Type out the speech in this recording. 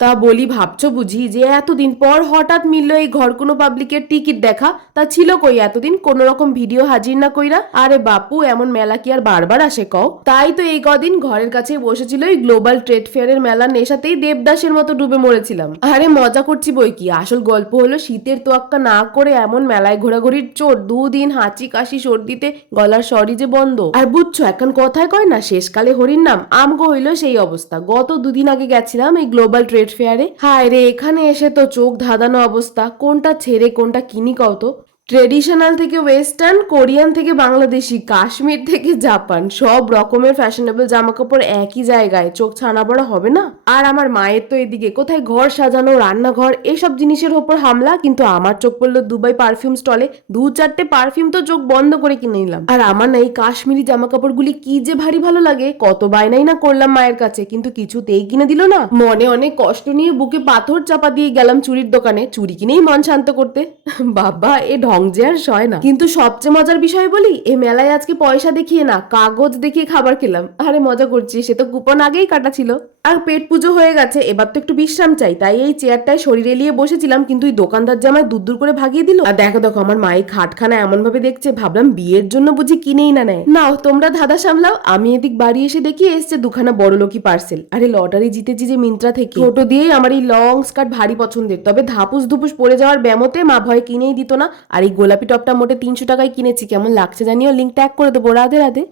তা বলি ভাবছ বুঝি যে এতদিন পর হঠাৎ মিললো এই ঘর কোনো পাবলিকের টিকিট দেখা? তা ছিল কই এতদিন? কোন রকম ভিডিও হাজির না কইরা? আরে বাপু, এমন মেলা কি আর বারবার আসে কও? তাই তো এই কদিন ঘরের কাছে বসেছিল এই গ্লোবাল ট্রেড ফেয়ারের মেলার নেশাতেই দেবদাসের মতো ডুবে মরেছিলাম। আরে মজা করছি বই কি? আসল গল্প হলো শীতের তোয়াক্কা না করে এমন মেলায় ঘোরাঘুরির চোট, দুদিন হাঁচি কাশি, সর্দিতে গলার সরি যে বন্ধ। আর বুঝছ, এখন কথায় কয় না, শেষকালে হরির নাম। আমগো হইল সেই অবস্থা। গত দুদিন আগে গেছিলাম এই গ্লোবাল ট্রেড ফেয়ারে হায় রে এখানে এসে তো চোখ ধাঁধানো অবস্থা। কোনটা ছেড়ে, কোনটা কিনি কও তো? ট্রেডিশনাল থেকে ওয়েস্টার্ন কোরিয়ান থেকে বাংলাদেশি, কাশ্মীর থেকে জাপান সব রকমের ফ্যাশনেবল জামা কাপড় একই জায়গায়, চোখ ছানা বড় হবে না? আর আমার মায়ের তো এদিকে, কোথায় ঘর সাজানো, রান্নাঘর, এসব জিনিসের ওপর হামলা? কিন্তু আমার চোখ পড়ল দুবাই পারফিউম স্টলে দু চারটে পারফিউম তো চোখ বন্ধ করে কিনে নিলাম। আর আমার না এই কাশ্মীরি জামা কাপড়গুলি কি যে ভারী ভালো লাগে, কত বায়নাই না করলাম মায়ের কাছে, কিন্তু কিছুতেই কিনে দিল না। মনে অনেক কষ্ট নিয়ে বুকে পাথর চাপা দিয়ে গেলাম চুরির দোকানে, চুরি কিনেই মন শান্ত করতে। বাবা, এ ঢং যে আর সয় না। কিন্তু সবচেয়ে মজার বিষয় বলি, এ মেলায় আজকে পয়সা দেখিয়ে না, কাগজ দেখিয়ে খাবার খেলাম। আরে মজা করছি সে তো কুপন আগেই কাটা ছিল। আর পেট পুজো হয়ে গেছে, এবার তো একটু বিশ্রাম চাই। তাই এই চেয়ারটায় শরীরে এলিয়ে বসেছিলাম, কিন্তু এই দোকানদার জামায় দূর দূর করে ভাগিয়ে দিল। আর দেখো দেখো, আমার মায়ের খাটখানা এমন ভাবে দেখছে, ভাবলাম বিয়ের জন্য বুঝি কিনেই না নেয়। নাও, তোমরা ধাঁধা সামলাও, আমি এদিক বাড়ি এসে দেখি এসছে দুখানা বড় লোকি পার্সেল আরে লটারি জিতেছি যে মিন্ত্রা থেকে। ছোট দিয়েই আমার এই লং স্কার্ট ভারী পছন্দের, তবে ধাপুস ধুপুস পড়ে যাওয়ার ব্যামতে মা ভয়ে কিনেই দিত না। আর এই গোলাপি টপটা মোটে তিনশো টাকায় কিনেছি, কেমন লাগছে জানিও লিঙ্ক ট্যাগ করে দেবো। রাধে রাধে।